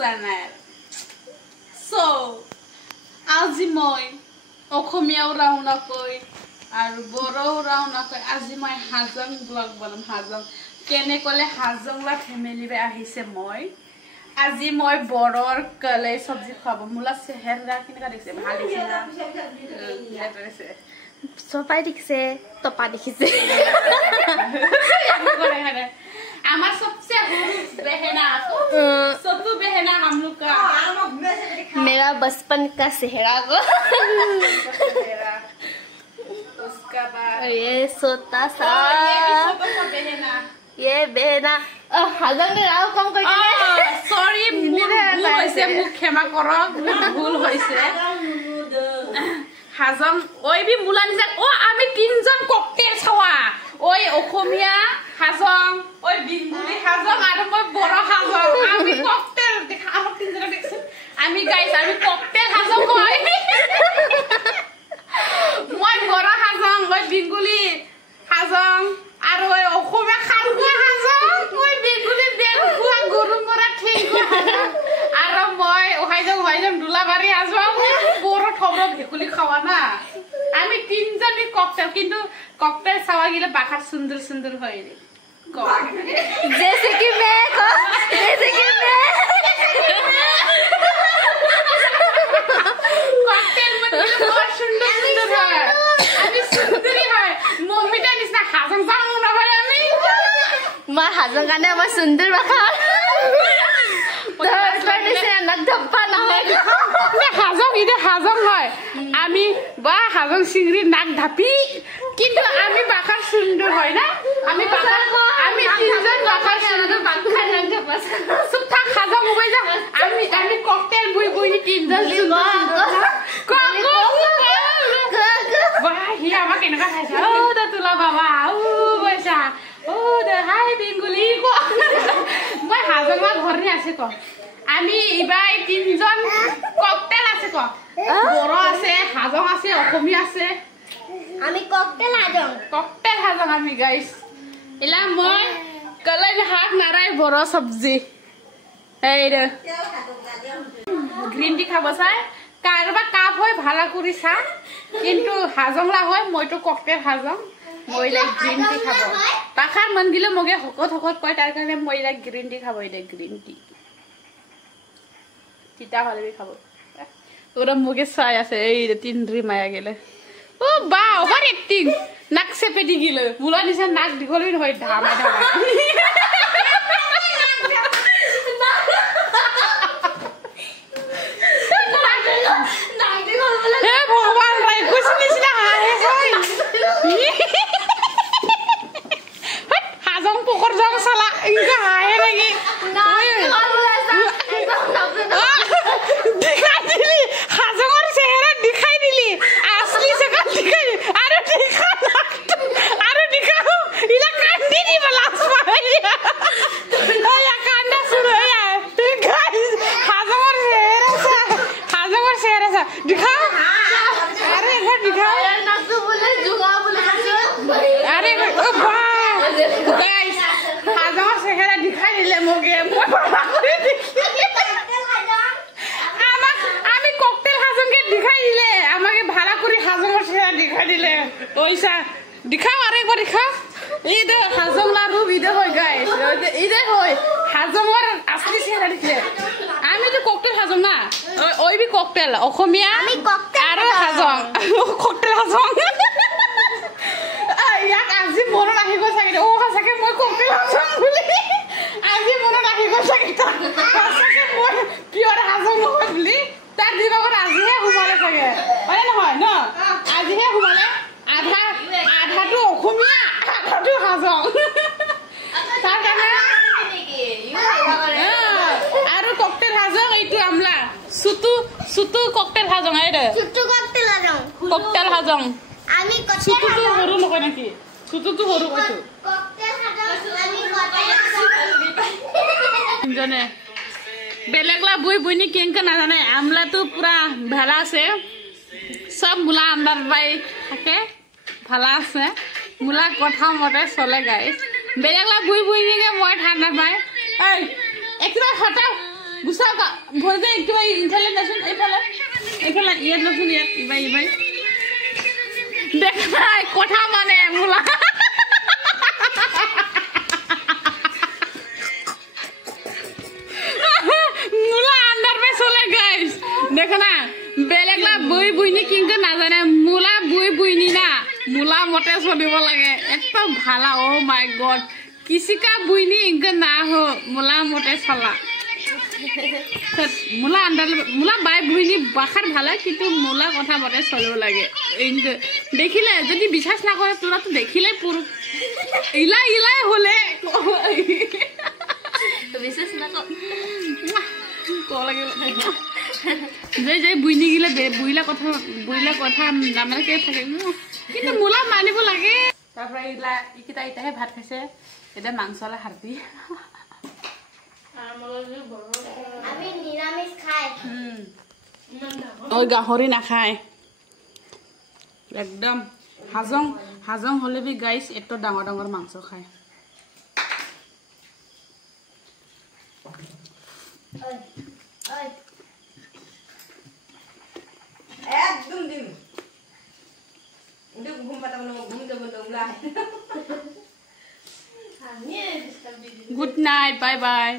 channel. So, আজি মই অসমীয়াও ৰাওনা কই আৰু বড়ো ৰাওনা কই আজি মই হাজং ব্লগ বনাম হাজং কেনে কলে হাজংলা ফ্যামিলি বে আহিছে মই আজি মই বড়ৰ কলে সবজি খাব মুলা চেহেৰা কিনকা দিছে ভাল দিছে না লেটৰেছে সপাই দিছে টপা দেখিছে আমার सबसे बहना सबसे बहना हम लोग का मेरा बचपन का सेहरा को उसका बाद ये सोता सा ये बहना हाजंग ने राव कम कर सॉरी भूल होइसे मुख क्षमा करक भूल होइसे हाजं ओइ भी मुलानि जा ओ आमी तीनজন ককটেল ছাওয়া ওই অসমীয়া হাজং ওই বিন্দুলি হাজং আৰু মই বড় হাজং আমি ককটেল দেখা আমাক তিনজন দেখছ আমি গাইছ আমি ককটেল হাজং হয় মই বড় হাজং ওই বিন্দুলি হাজং আৰু ওই অসমীয়া খাৰুৱা হাজং মই বিন্দুলি বেলখুৱা গৰুমৰা ঠেঙ্গু আৰু মই ওহাইজং দুলাবাৰী হাজং বড় থবর ভেকুলি খাওয়া না আমি তিনজনই ককটেল কিন্তু ককটেল ছাওয়া গিলে বাখার সুন্দর সুন্দর হয় রে जैसे कि मैं ককটেল মানে বহুত সুন্দর সুন্দর হয় আমি সুন্দরী হয় মমিটা নিসনা হাজং যাও না ভাই আমি मैं हाजंग गाने मैं सुंदर बखा धप्पा ना হাজং ইদে হাজং হয় আমি বা হাজং সিংড়ি নাক ধাপি কিন্তু আমি বাখার সুন্দর হয় না আমি বাখার আমি তিনজন বাখার সুন্দর বাখার নাক ধাপা সব থাক হাজং হই যা আমি ককটেল বই বই তিনজন বাহ হি আমাকে এনেকা খাইছা ও দা তুলা বাবা ও বৈসা ও দা হাই বেঙ্গলি কো মই হাজংলা ঘরনি আছে ক আমি ইবাই তিনজন ককটেল আছে ক বড় আছে হাজং আছে অসমীয়া আছে আমি ককটেল হাজং আমি গাইস ইলা মই কলাই হাত নারাই বড় সবজি এই রে গ্রিন টি খাব চাই কারবা কাপ হয় ভালা করি চা কিন্তু হাজংলা হয় মইতো ককটেল হাজং মইলা গ্রিন টি খাব পাখার মন গিলে মগে হকত কয় তার কারণে মইলা গ্রিন টি খাব এটা গ্রিন টি তিতা হলে বি খাব ওরা মুগে চাই আছে এই তিনরি মায়া গেলে ও বা ওভার অ্যাক্টিং নাক চেপে দি গিলে মুলা নিচা নাক দীঘল হয় ধামা ধামা হে ভগবান ভাই খুশি নিছিনা হাহে হয় হাজং পুকুর জং সালা ইনকা হাহে লাগি दिखाई दिली हाजंगर चेहरा दिखाई दिली असली से का दिखाई अरे दिखा अरे दिखाओ इला कांदी दी बलास मारिया या कांदा सुनो या गाइस हाजंगर चेहरा से दिखाओ अरे एक बार दिखाओ नसु बोले जुगा बोले अरे ओ वाह गाइस हाजंगर चेहरा दिखाई दिले मोगे মই বাবা করে দেখি दिखाई दिले আমাকে ভাড়া করে হাজংর চেহারা দিখাই দিলে পয়সা দিখাও আরেকবার দিখাও এই দে হাজংলা রূপ ইদে হয় গাইস ইদে হয় হাজংর আসলি চেহারা দিলে আমি তো ককটেল হাজং না ওই বি ককটেল অসমীয়া আমি ককটেল আর হাজং ককটেল হাজং ইয়াক আজি মনত আহিব চাগে ও হাসাকে মই ককটেল হাজং বুলি আজি মনত আহিব চাগে হাসাকে মই পিয়ৰ হাজং নহয় বুলি তার দিবাগত আজিহে হুমালে চাগে হয় নহয় ন আজিহে হুমালে আধাটো অসমীয়া আধাটো হাজং তার কারণে আৰু ককটেল হাজং এইটো আমলা সুতু ককটেল হাজং আইরে ককটেল হাজং আমি সুতু হরু নকয় নাকি সুতু হরু কইছো ককটেল হাজং আমি ককটেল জনে বেলেগলা বই বইনি কেঙ্কা না জানে আমলা তো পুরা ভালা আছে সব মুলা আন্দার বাই থাকে ভালা আছে মুলা কথা মতে চলে গাইস বেলেগলা বই বইনি কে মই ঠান্ডা পাই এই একদম হটাও গুছা ভয় দে কিবা ইফালে দেচোন এইফালে ইয়াত দেচোন ইয়াত ইবাই দেখা কথা মানে মুলা मुला अंदर में सोले गाइस देखो ना बेलेगला बुई बुईनी किंग ना जाने मुला बुई बुईनी ना मुला मोटे सोलिबो लागे एकदम भाला ओ माय गॉड किसी का बुईनी इंग ना हो मुला मोटे सला मुला अंदर मुला बाय बुईनी बाखर भाला किंतु मुला কথা मोटे सोलिबो लागे इंग देखिले যদি বিশ্বাস না করে তোরা তো দেখিলে পুরো ইলা হলে तो विशेष ना को লাগে যে বুইনি গিলে বুইলা কথা নামালে কে থাকে কিন্তু মুলা মানিব লাগে তারপর ইকিটা ইটাহে ভাত খাইছে এটা মাংসলা হারবি আমি নিরামিষ খাই ওই গাহৰি নাখায় একদম হাজং হলে বি গাইস এত ডাঙৰ মাংস খায় একদম দিম উঠে ঘুম পাতা বলো ঘুম দেব তোমরা গুড নাইট বাই বাই